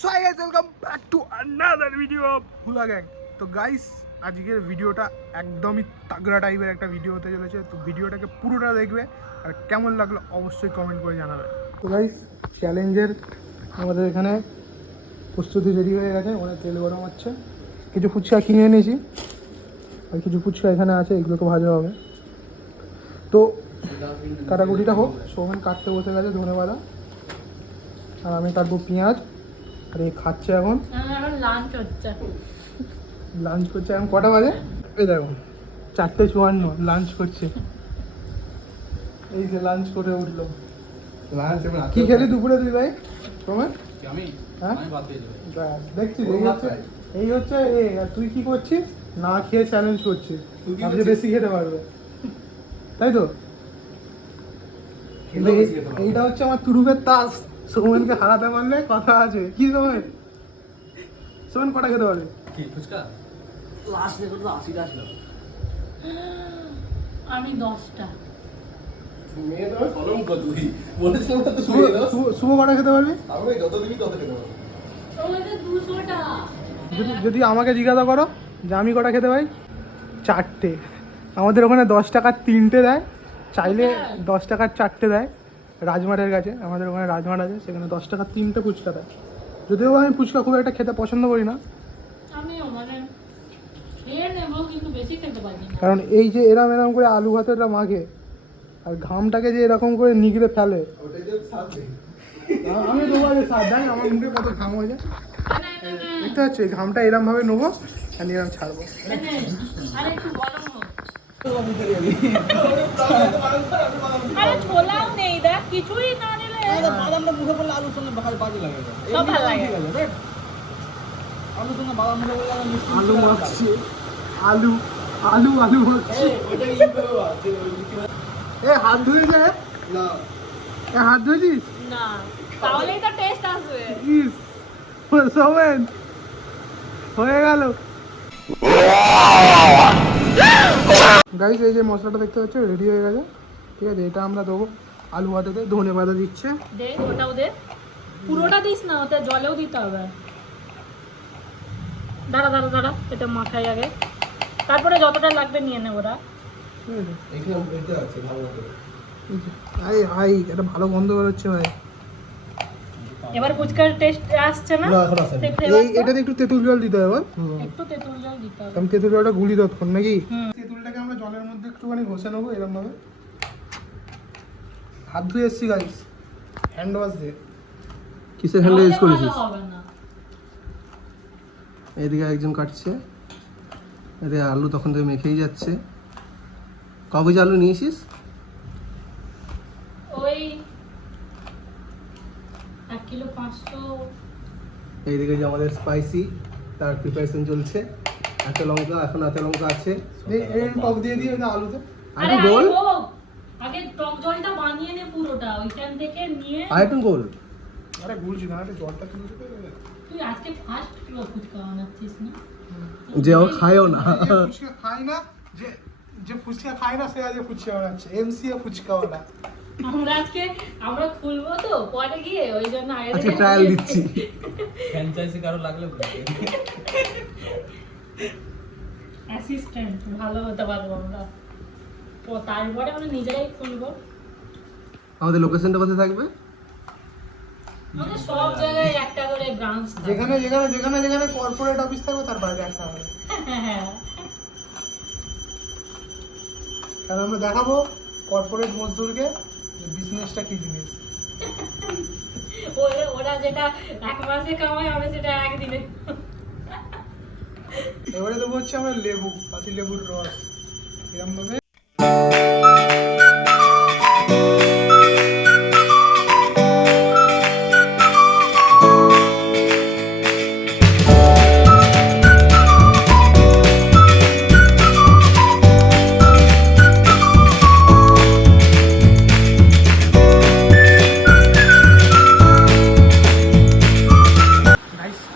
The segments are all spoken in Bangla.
So hi guys, welcome back to another video of hula gang. তো গাইস, আজকের ভিডিওটা একদমই তাগড়া টাইপের একটা ভিডিও হতে চলেছে। তো ভিডিওটাকে পুরোটা দেখবে, আর কেমন লাগলো অবশ্যই কমেন্ট করে জানাবে। তো গাইস, চ্যালেঞ্জের আমাদের এখানে প্রস্তুতি রেডি হয়ে গেছে। ওরা তেল গরম হচ্ছে, কিছু ফুচকা কিনে এনেছি আর কিছু ফুচকা এখানে আছে, এগুলোকে ভাজা হবে। তো কাটাকুটিটা হোক, সৌমেন কাটতে বসে গেছে ধনেপাতা, আর আমি কাটবো পেঁয়াজ। আর এই খাচ্ছে এখন লাঞ্চ হচ্ছে। লাঞ্চ করছে এখন কটা বাজে? এই দেখো 4:54 লাঞ্চ করছে। এই যে লাঞ্চ করে উঠলো। লাঞ্চ কি খেলি দুপুরে তুই ভাই? তোমার হ্যাঁ দেখছিস, এই হচ্ছে আর তুই কি করছিস? না খেয়ে চ্যালেঞ্জ করছিস, আপনি বেশি খেতে পারবে, তাই তো? এইটা হচ্ছে আমার তুরুপের তাস। সৌমেনকে হারাতে পারলে কথা আছে। কি সৌমেন, সৌমেন কটা খেতে পারবে? আমি 10টা। শুভ কটা খেতে পারবি? ওদের 200টা। যদি আমাকে জিজ্ঞাসা করো যে আমি কটা খেতে পারি, 4টে। আমাদের ওখানে 10 টাকার 3টে দেয়, চাইলে 10 টাকার 4টে দেয়। রাজমাটের কাছে, আমাদের ওখানে রাজমাট আছে, সেখানে 10 টাকার 3টে ফুচকা দেয়। যদিও আমি ফুচকা খুব একটা খেতে পছন্দ করি না, আমিও মানে খেয়ে নেবো কিন্তু বেশি খেতে পারি না। কারণ এই যে এরম করে আলু ভাতেরটা মাখে আর ঘামটাকে যে এরকম করে নিগড়ে ফেলে, আমি তোমাকে সাথ দেয় আমার মুখে কত ঘাম হয়ে যায় দেখতে পাচ্ছি। এই ঘামটা এরম ভাবে নেবো আর এরম ছাড়বো। আরে একটু গরম হোক। আরে ছোলাও নেই, দেখ কিছুই না নিলে বাদামটা মুখে পড়লে আলুর সঙ্গে বাজে লাগে। সব ভালো লাগে। আলুর সঙ্গে বাদাম মুখে পড়লে আলু মাখছি, আলু আলু আলু মাখছি। এ হাত ধুয়ে যায় না, হাত ধুয়েছিস? না, তাহলেই তো টেস্ট আসবে। ইস, সৌমেন হয়ে গেল। গাইস, এই যে মশলাটা দেখতে পাচ্ছ রেডি হয়ে গেছে, ঠিক আছে? এটা আমরা দেবো আলু ভাতেতে। ধনে পাতা দিচ্ছে, দে ওটাও দে, পুরোটা দিস না, ওটা জলেও দিতে হবে। দাঁড়া দাঁড়া দাঁড়া, এটা মাখাই আগে, তারপরে যতটা লাগবে নিয়ে নেব ওরা। ঠিক আছে? ভাই ভাই, এটা ভালো গন্ধ বেরোচ্ছে ভাই। এবার ফুচকার টেস্ট আসছে না? সেই এই ফ্লেভারটা এটাতে একটু তেঁতুল জল দিতে হবে। একটু তেঁতুল জল দিতে হবে। আমি তেঁতুল জলটা গুলি তৎক্ষণ নাকি? হুম। তেঁতুলটাকে আমরা জলের মধ্যে একটুখানি ঘষে নেবো এরকম ভাবে। হাত ধুয়ে এসছি গাইস, হ্যান্ড ওয়াশ দিয়ে। কিসের হ্যান্ড ইউজ করেছিস? ভালো হবে না। এদিকে একজন কাটছে, এদিকে আলু তখন থেকে মেখেই যাচ্ছে। কবে আলু নিয়েছিস? ওই 1 কিলো 500। এইদিকে যে আমাদের স্পাইসি, তার প্রিপারেশন চলছে। হাতে লঙ্কা, এখন হাতে লঙ্কা আছে। এই টক দিয়ে দিই ওই আলুতে। আরে আলু গোল, হোক, আগে টক জলটা বানিয়ে নে পুরোটা, ওইখান থেকে নিয়ে। আরেকটু গোল। আরে গুলছি না, আরে জলটা তুলে দিতে। তুই আজকে ফার্স্ট ফুচকা বানাচ্ছিস না? যে ও খায়ও না। ফুচকা খাই না, যে ফুচকা খায় না সে আজকে ফুচকা বানাচ্ছে। এমসিএ ফুচকা বানা। আমরা খুলবো তো পরে গিয়ে, ওই জন্য আগে আজকে ট্রায়াল দিচ্ছি। ফ্র্যাঞ্চাইজি কারো লাগলে অ্যাসিস্ট্যান্ট ভালো হতে পারবো আমরা। তো তারপরে আমরা নিজেরাই খুলবো। আমাদের লোকেশনটা কোথায় থাকবে? আমাদের সব জায়গায় একটা করে ব্রাঞ্চ থাকবে। যেখানে যেখানে যেখানে যেখানে কর্পোরেট অফিস থাকবে তার বাইরে একটা হবে। হ্যাঁ, কারণ আমরা দেখাবো কর্পোরেট মজদুরকে বিজনেসটা কি জিনিস। ওরা যেটা 1 মাসে কামায়, আমরা সেটা একদিনে। এবারে দেবো হচ্ছে আমরা লেবু, পাতি লেবুর রস এরকম ভাবে।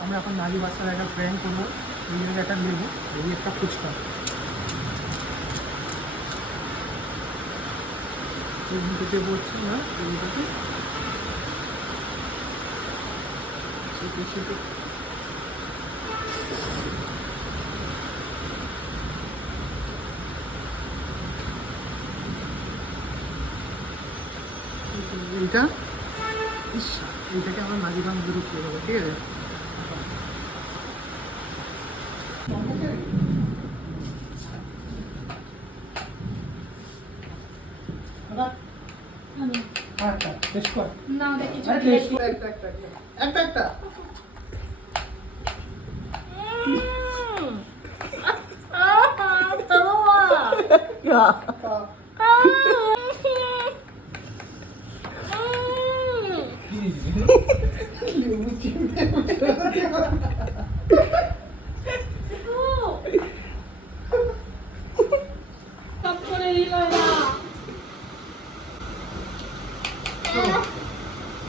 আমরা এখন নারী বাচ্চার একটা প্র্যাঙ্ক করবো। এই জন্য একটা লেবু, এই একটা ফুচকা। পড়ছে না, এইটা এইটাকে আমরা নাজিরাম শুরু করে দেবো, ঠিক আছে? টেস্ট কর। না দেখি আরে টেস্ট কর, একটা একটা একটা একটা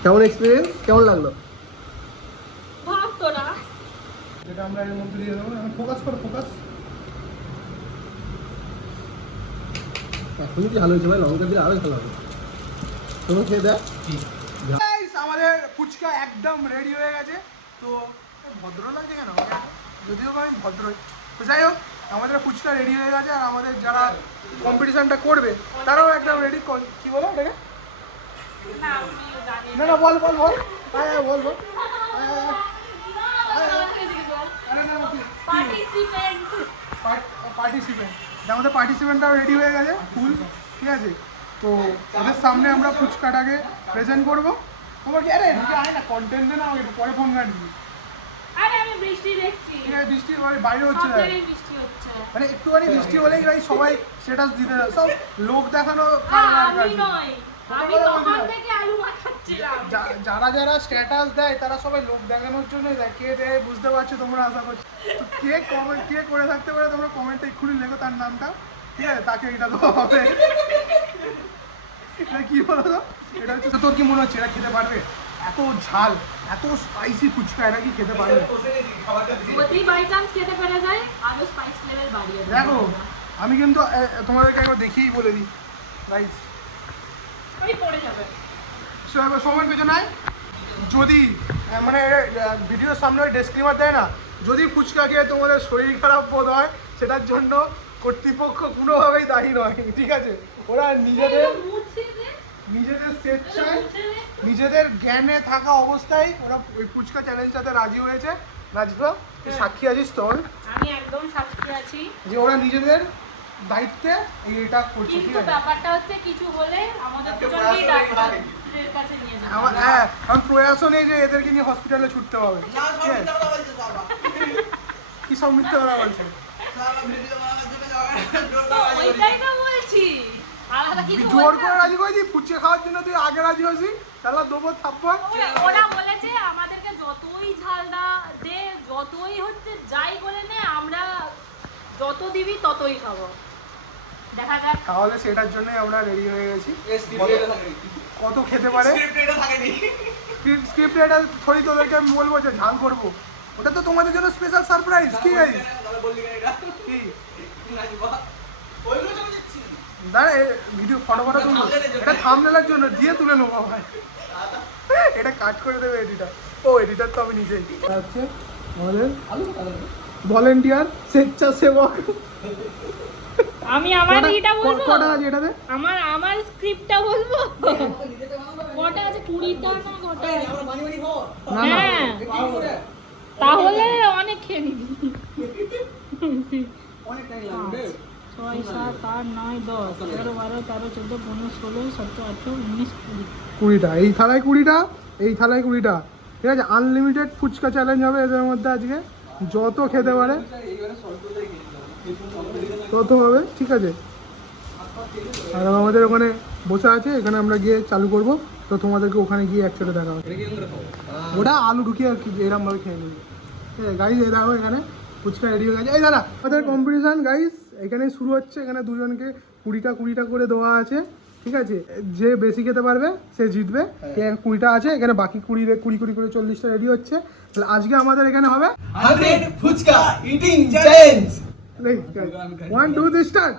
কেমন এক্সপিরিয়েন্স, কেমন লাগলো? ভাব তোরা যেটা আমরা এর মধ্যে দিয়ে দেবো। ফোকাস করো, ফোকাস। এখন কি ভালো হয়েছে ভাই, লঙ্কা দিলে আরো ভালো হবে। তুমি খেয়ে দেখ। Guys, আমাদের ফুচকা একদম রেডি হয়ে গেছে। তো ভদ্র লাগছে কেন? যদিও আমি ভদ্রই। তো যাই হোক, আমাদের ফুচকা রেডি হয়ে গেছে। আর আমাদের যারা কম্পিটিশনটা করবে তারাও একদম রেডি। কি বলো এটাকে? না না, বল বল বল। হ্যাঁ বল বল। পার্টিসিপেন্ট, আমাদের পার্টিসিপেন্টটাও রেডি হয়ে গেছে ফুল, ঠিক আছে? তো ওদের সামনে আমরা ফুচকাটাকে প্রেজেন্ট করবো। তোমার কি আরে এদিকে আয় না, কন্টেন্ট দে না, আমাকে পরে ফোন কাটবি। আরে আমি বৃষ্টি দেখছি, ঠিক আছে, বৃষ্টি বাইরে হচ্ছে না, সকালেই বৃষ্টি হচ্ছে। মানে একটুখানি বৃষ্টি হলেই ভাই সবাই স্ট্যাটাস দিতে যায়। সব লোক দেখানো আমি নয়, আমি তখন থেকে আলু মাখাচ্ছিলাম। যারা যারা স্ট্যাটাস দেয় তারা সবাই লোক দেখানোর জন্য দেয়। কে দেয় বুঝতে পারছো তোমরা, আশা করছি। তো কে করে থাকতে পারে তোমরা কমেন্টে এক্ষুনি লেখো তার নামটা, ঠিক আছে? তাকে এটা দেওয়া হবে। এটা কি বলো তো, এটা হচ্ছে, তোর কি মনে হচ্ছে এটা খেতে পারবে? এত ঝাল, এত স্পাইসি ফুচকা, এটা কি খেতে পারবে? যদি বাই চান্স খেতে পেরে যায় আরো স্পাইস লেভেল বাড়িয়ে দেব। দেখো, আমি কিন্তু তোমাদেরকে একবার দেখিয়েই বলে দিই গাইস, ওই পড়ে যাবে। সময় পেছনে নাই। যদি মানে ভিডিওর সামনে ওই ডিসক্লেমার দেয় না, যদি ফুচকা খেয়ে তোমাদের শরীর খারাপ বোধ হয় সেটার জন্য কর্তৃপক্ষ কোনোভাবেই দায়ী নয়, ঠিক আছে? ওরা নিজেদের স্বেচ্ছায়, নিজেদের জ্ঞানে থাকা অবস্থায় ওরা ওই ফুচকা চ্যালেঞ্জটাতে রাজি হয়েছে। নাজবা, সাক্ষী আছিস তোর? আমি একদম সাক্ষী আছি যে ওরা নিজেদের দায়িত্বে এটা করছে, ঠিক কিন্তু আছে? ব্যাপারটা হচ্ছে কিছু বলে আমাদের দুজনেই ডাক্তারের কাছে নিয়ে যাবে। আমার প্রয়াসও নেই যে এদেরকে নিয়ে হসপিটালে ছুটতে হবে। কি সব মিথ্যে কথা বলছে? তো ওইটাই তো বলছি, আলাদা কিছু জোর করে রাজি করেছি ফুচকা খাওয়ার জন্য, তুই আগে রাজি হয়েছি, তাহলে দেবো থাপ্পড়। ওরা বলেছে আমাদেরকে যতই ঝালদা দে, যতই হচ্ছে যাই বলে নে, আমরা যত দিবি ততই খাবো। দেখা যাক। তাহলে সেটার জন্যই আমরা রেডি হয়ে গেছি। কত খেতে পারে স্ক্রিপ্ট, এটা থোড়ি তোদেরকে আমি বলবো যে ঝাল করবো, ওটা তো তোমাদের জন্য স্পেশাল সারপ্রাইজ। কি গাইস, কি দাঁড়া, ভিডিও ফটো তুলবো, এটা থাম্বনেলের জন্য দিয়ে তুলে নেবো ভাই। এটা কাট করে দেবে এডিটার। ও এডিটার তো আমি নিজেই। হচ্ছে আমাদের ভলেন্টিয়ার, স্বেচ্ছাসেবক। আমি আমার এইটা বলবো, কটা আছে এটাতে? আমার স্ক্রিপ্টটা বলবো। কটা আছে? 20টা না কটা? না না, হ্যাঁ, তাহলে অনেক খেয়ে নিবি। অনেক টাইম লাগবে। 6, 7, 8, 9, 10, 11, 12, 13, 14, 15, 16, 17, 18, 19, 20। 20টা, এই থালায় 20টা, এই থালায় 20টা, ঠিক আছে? আনলিমিটেড ফুচকা চ্যালেঞ্জ হবে এদের মধ্যে আজকে। যত খেতে পারে তত হবে, ঠিক আছে? আর আমাদের ওখানে বসে আছে, এখানে আমরা গিয়ে চালু করব। তো তোমাদেরকে ওখানে গিয়ে একসাথে দেখা হবে। ওটা আলু ঢুকিয়ে এরকমভাবে খেয়ে নেবে। ঠিক আছে গাইজ, এই দেখো এখানে ফুচকা রেডি হয়ে গেছে। এই দাদা, আমাদের কম্পিটিশান গাইজ এখানে শুরু হচ্ছে। এখানে দুজনকে 20টা করে দেওয়া আছে, ঠিক আছে? যে বেশি খেতে পারবে সে জিতবে। 20টা আছে এখানে, বাকি 20 করে 40টা রেডি হচ্ছে। তাহলে আজকে আমাদের এখানে হবে 100 fuchka eating challenge. 1 2 3 start.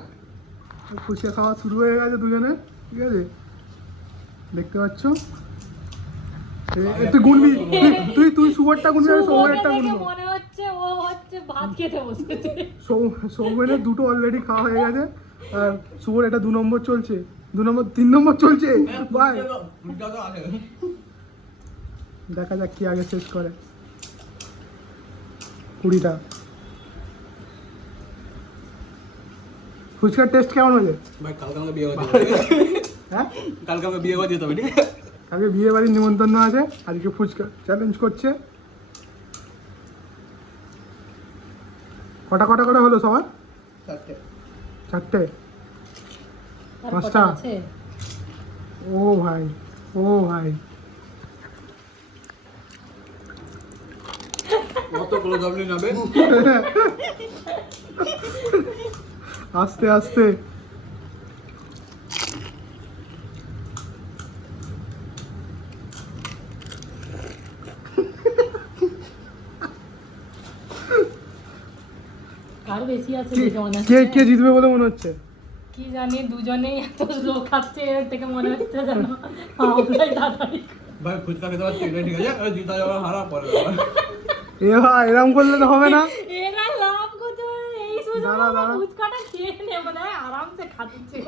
Fuchka খাওয়া শুরু হয়ে গেছে দুজনে, ঠিক আছে? দেখতে পাচ্ছ তুই গুনবি, তুই সুগারটা গুনবি আর সৌমেনেরটা দেখে গুনবো। মনে হচ্ছে ও হচ্ছে ভাত খেতে বসেছে। সৌমেনের দুটো অলরেডি খাওয়া হয়ে গেছে আর সুগর এটা 2 নম্বর চলছে, 2 নম্বর 3 নম্বর চলছে ভাই। দেখা যাক কি আগে শেষ করে। 20টা ফুচকার টেস্ট কেমন হয়েছে? ভাই কালকে আমাকে বিয়ে করতে হবে। হ্যাঁ কালকে আমাকে বিয়ে করে দিতে হবে, ঠিক আছে? কালকে বিয়ে বাড়ির নিমন্ত্রণ আছে, আজকে ফুচকা চ্যালেঞ্জ করছে। কটা করে হলো সবার? 4টে। আর পাঁচটা। কটা আছে? ও ভাই, ও ভাই, কতগুলো জবলি নেবে? আস্তে আস্তে। আর বেশি আছে কে দেখে মনে কে হচ্ছে। কে জিতবে বলে মনে হচ্ছে? কি জানি দুজনেই এত স্লো খাচ্ছে, এর থেকে মনে হচ্ছে যেন আমরাই তাড়াতাড়ি। ভাই ফুচকা খেতে পারছি, এটাই ঠিক আছে। আর জিতা যাওয়ার হারা পরে যাবে। এ ভাই এরকম করলে তো হবে না। এরা লাভ করতে পারে এই সুযোগ, দাঁড়া, দাঁড়া। ফুচকাটা খেয়ে নে, মনে হয় আরামসে খাচ্ছে।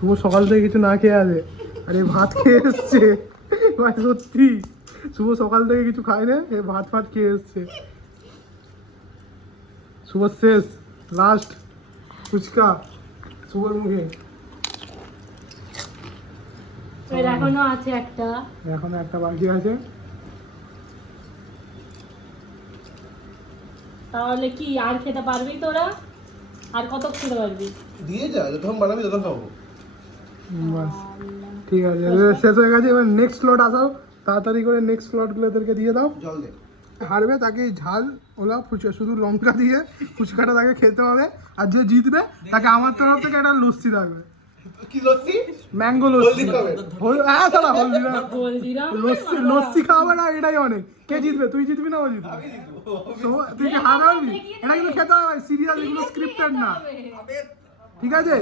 শুভ সকাল থেকে কিছু না খেয়ে আছে, আরে ভাত খেয়ে এসছে ভাই, সত্যি শুভ সকাল থেকে কিছু খায় না, এ ভাত খেয়ে এসছে। শুভ শেষ লাস্ট ফুচকা শুভর মুখে। এর এখনো আছে একটা। এখন একটা বাকি আছে। তাহলে কি আর খেতে পারবি তোরা? আর কত খেতে পারবি? দিয়ে যা, যখন বানাবি তখন খাবো। বাস ঠিক আছে, শেষ হয়ে গেছে। এবার নেক্সট স্লট আসাও, তাড়াতাড়ি করে নেক্সট স্লটগুলো এদেরকে দিয়ে দাও। জল দে। হারবে তাকে ঝাল ওলা ফুচকা, শুধু লঙ্কা দিয়ে ফুচকাটা তাকে খেতে হবে। আর যে জিতবে তাকে আমার তরফ থেকে একটা লস্যি থাকবে, কি লস্যি? ম্যাঙ্গো লস্যি। হলদি খাবে? হ্যাঁ দাদা হলদিরাম হলদিরাম লস্যি খাওয়াবে না, এটাই অনেক। কে জিতবে? তুই জিতবি না ও জিতবে? তুই কি হারাবি? এটা কিন্তু খেতে হবে ভাই, সিরিয়াল, এগুলো স্ক্রিপ্টেড না, ঠিক আছে?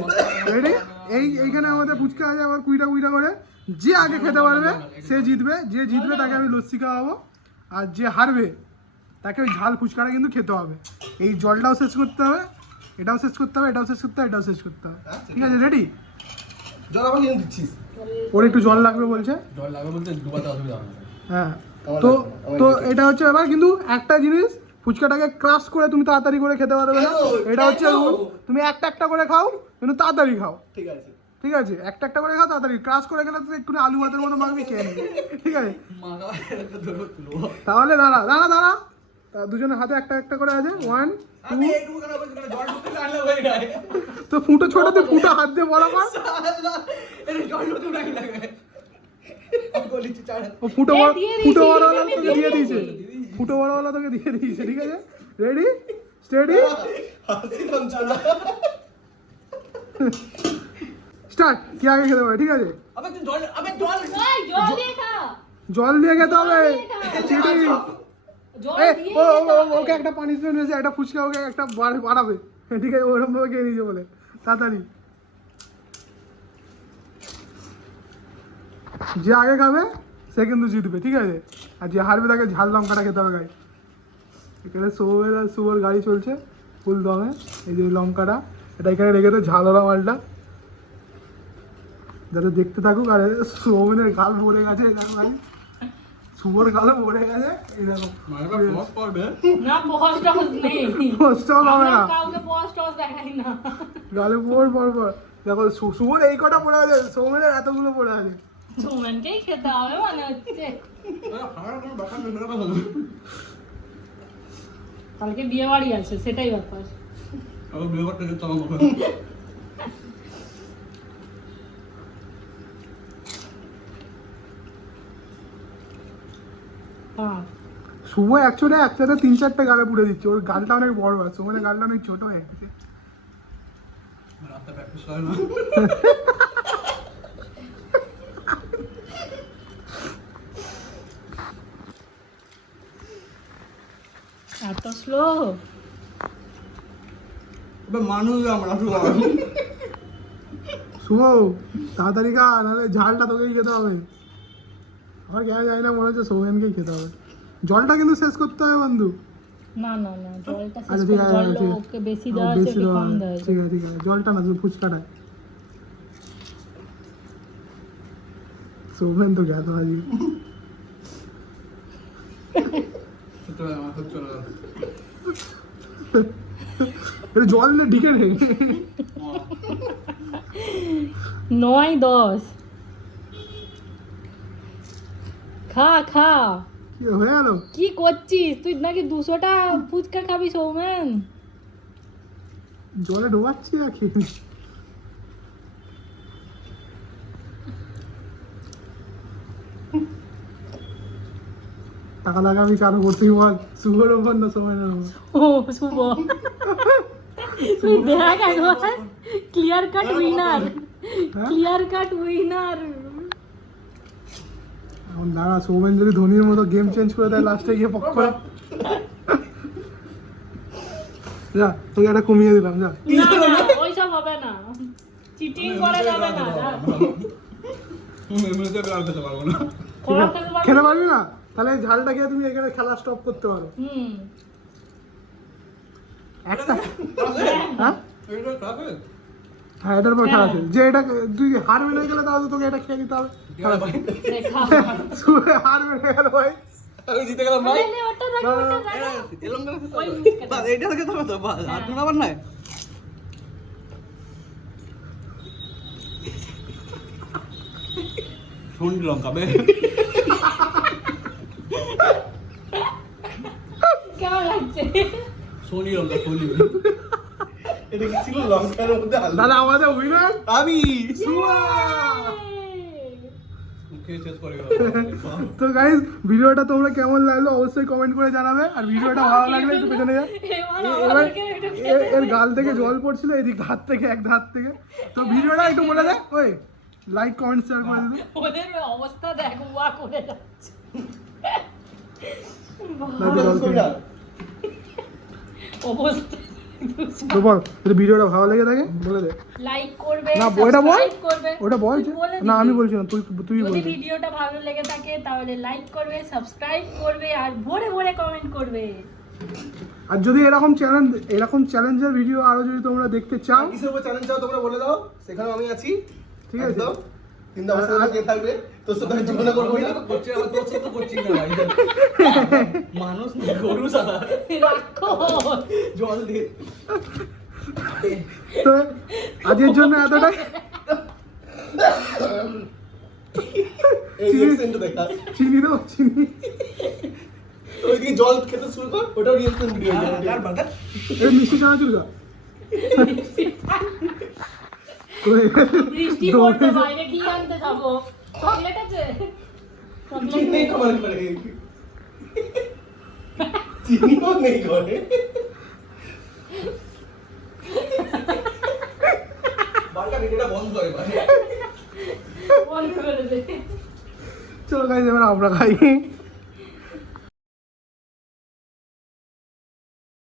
রেডি? এইখানে আমাদের ফুচকা আছে আবার 20টা করে। যে আগে খেতে পারবে সে জিতবে, যে জিতবে তাকে আমি লস্যি খাওয়াবো, আর যে হারবে তাকে ওই ঝাল ফুচকাটা কিন্তু খেতে হবে। এই জলটাও শেষ করতে হবে, এটাও শেষ করতে হবে, এটাও শেষ করতে হবে, এটাও শেষ করতে হবে, ঠিক আছে? রেডি? জল আমাকে কিন্তু দিচ্ছিস। ওর একটু জল লাগবে বলছে। জল লাগবে বলতে ডুবাতে অসুবিধা হবে না। হ্যাঁ, আমার তো লাগবে না, আমার তো লাগবে না। এটা হচ্ছে ব্যাপার, কিন্তু একটা জিনিস, ফুচকাটাকে ক্রাশ করে তুমি তাড়াতাড়ি করে খেতে পারবে না, এটা হচ্ছে রুল। তুমি একটা করে খাও, কিন্তু তাড়াতাড়ি খাও, ঠিক আছে। ঠিক আছে? একটা করে খাও তাড়াতাড়ি, ক্রাশ করে খেলে তো একটু আলু ভাতের মতো মাখবি, খেয়ে নেবে, ঠিক আছে? মাগা একটা ধরো তুলবো। তাহলে দাঁড়া, তা দুজনের হাতে একটা করে আছে। 1 আমি 2 এইটুকু কেন বলছি, জল ঢুকতে আনলে হয়ে যায়। তো ফুটো ছোট, তুই ফুটো হাত দিয়ে বড় কর। এটা জল ঢুকতে নাই লাগে। আমি বলেছি চার। ও ফুটো এ, বড়, দিয়ে ফুটো দিয়েছি, বড়ওয়ালা আমি তোকে দিয়ে দিয়ে দিয়েছে, দিয়েছি। ফুটো বড়ওয়ালা তোকে দিয়ে দিয়েছে, ঠিক আছে? রেডি স্টেডি হাসি থামছে না। স্টার্ট। কি আগে খেতে হবে, ঠিক আছে? আবে তুই জল, আবে জল। এই, জল দিয়ে খা। জল দিয়ে খেতে হবে। চিটিং। জল এ, দিয়ে ওকে একটা পানিশমেন্ট হয়েছে, একটা ফুচকা ওকে একটা বাড়াবে, ঠিক আছে? ওরকম ভাবে খেয়ে নিয়েছে বলে, তাড়াতাড়ি। যে আগে খাবে সে কিন্তু জিতবে, ঠিক আছে? আর যে হারবে তাকে ঝাল লঙ্কাটা খেতে হবে গাই। এখানে শুভর গাড়ি চলছে ফুল দমে, এই যে লঙ্কাটা এটা এখানে রেখে দেয়, ঝালওয়ালা মালটা, যাতে দেখতে থাকুক। আর সৌমেনের গাল ভরে গেছে, দেখো ভাই, শুভর গালও ভরে গেছে, এই দেখো। মারবা বস করবে। না, বস টস নেই। কষ্টও হবে না, আমরা কাউকে বস টস দেখাই না। গালে পর দেখো শুভর এই কটা পড়ে আছে, সৌমেনের এতগুলো পড়ে আছে। সৌমেনকেই খেতে হবে মনে হচ্ছে। খাওয়ার কোনো ব্যাপার নেই, সেটা কথা বলো। কালকে বিয়ে বাড়ি আছে, সেটাই ব্যাপার। আমি বিয়ে করতে যেতাম আমাকে। হ্যাঁ, শুভ অ্যাকচুয়ালি একসাথে 3-4টে গালে পুড়ে দিচ্ছে, ওর গালটা অনেক বড় আছে, সুমনের গালটা অনেক ছোট হয়ে গেছে। রাস্তা প্র্যাকটিস করে না। এত স্লো। এবার মানুষ আমরা শুধু শুভ তাড়াতাড়ি খা, নাহলে ঝালটা তোকেই খেতে হবে। আমার কেন জানি না, মনে হচ্ছে সৌমেনকেই খেতে হবে। জলটা কিন্তু শেষ করতে হবে বন্ধু। না না না, জলটা শেষ আচ্ছা করে ঠিক আছে, জল ঠিক আছে। ওকে বেশি দেওয়া আছে, বেশি ওকে দেওয়া কম হবে। দেওয়া আছে। ঠিক আছে ঠিক আছে, জলটা না, শুধু ফুচকাটা। সৌমেন তো গ্যাস বাজি। আমার হচ্ছে না। জল না ঢিকে নে। 9-10 খা খা। কি হয়ে গেল? কি করছিস তুই? নাকি 200টা ফুচকা খাবি সৌমেন? জলে ডোবাচ্ছি নাকি? টাকা লাগাবি কারো করতেই বল, শুভর ওপর না সৌমেনের ওপর? ও শুভ, তুই দেখ একবার, clear cut winner, clear cut winner. এখন দাঁড়া, সৌমেন যদি ধোনির মতো গেম চেঞ্জ করে দেয় লাস্টে গিয়ে পক্ষ করে। যা তোকে একটা কমিয়ে দিলাম, যা। না না, ওইসব হবে না, চিটিং করা যাবে না। এমনিতে আর খেতে পারবো না। ওরা খেতে পারবে খেতে না? পারবি না? তাহলে এই ঝালটা খেয়ে তুমি এখানে খেলা স্টপ করতে পারো। হুম, একটা হ্যাঁ এটা খাবে? হ্যাঁ, এটার উপর খেলা আছে। যে এটা তুই হার মেনে গেলে তাহলে তোকে এটা খেয়ে নিতে হবে। দেখা। শুয়ে হার মেনে গেল ভাই। আমি জিতে গেলাম ভাই। নে, ওটা রাখ, ওটা রাখ। এরকম করে খেতে ওই হবে। ফুচকাটা। বাস এইটা খেতে হবে তো, বাস আর কোনো আবার নাই। শুনলি লঙ্কা বে। কেমন লাগছে? সোনি লঙ্কা, সোনি। এটা কি ছিল লঙ্কার মধ্যে আলু? দাদা আমাদের উইনার আমি শুয়া। খেয়ে শেষ করে গেলাম। তো গাইস, ভিডিওটা তোমরা কেমন লাগলো অবশ্যই কমেন্ট করে জানাবে। আর ভিডিওটা ভালো লাগলে একটু পেছনে যা। এবার এবার আমাদেরকে একটু এর গাল থেকে জল পড়ছিল, এদিক হাত থেকে, এক হাত থেকে। তো ভিডিওটা একটু বলে দে, ওই লাইক কমেন্ট শেয়ার করে দিতে। ওদের অবস্থা দেখ, ওয়া করে যাচ্ছে। দাদু জল খেয়ে। অবস্থা। তো বল, যদি ভিডিওটা ভালো লেগে থাকে বলে দে। লাইক করবে, না, ওটা বল। সাবস্ক্রাইব করবে। ওটা বল যে। তুই বলে না দিবি। আমি বলছি না, তুই যদি বল। ভিডিওটা ভালো লেগে থাকে তাহলে লাইক করবে, সাবস্ক্রাইব করবে আর ভরে ভরে কমেন্ট করবে। আর যদি এরকম চ্যালেঞ্জের ভিডিও আরো যদি তোমরা দেখতে চাও, কিসের উপর চ্যালেঞ্জ চাও তোমরা বলে দাও, সেখানে আমি আছি। ঠিক আছে? একদম। কিন্তু আমার সাথে কে থাকবে? তোর সাথে আমি জীবনে করবো না। করছি, আমার তোর সাথে করছি না ভাই। মানুষ না, গরু সাদা। রাক্ষস। জল দিয়ে। তো আজকের জন্য এতটাই। এই রিঅ্যাকশন তো দেখা। চিনি দেবো, চিনি। ওইদিকে জল খেতে শুরু কর, ওটাও রিঅ্যাকশন ভিডিও হয়ে যাবে। কার বার্গার? এই মিষ্টি চানাচুর গা। বৃষ্টি পড়ছে, বাইরে কি আনতে যাবো? চকলেট আছে? চকলেট নেই খাবার করে। চিনিও নেই ঘরে। বার্গার ভিডিওটা বন্ধ করে ভাই। বন্ধ করে দে। চলো গাইস, এবার আমরা খাই।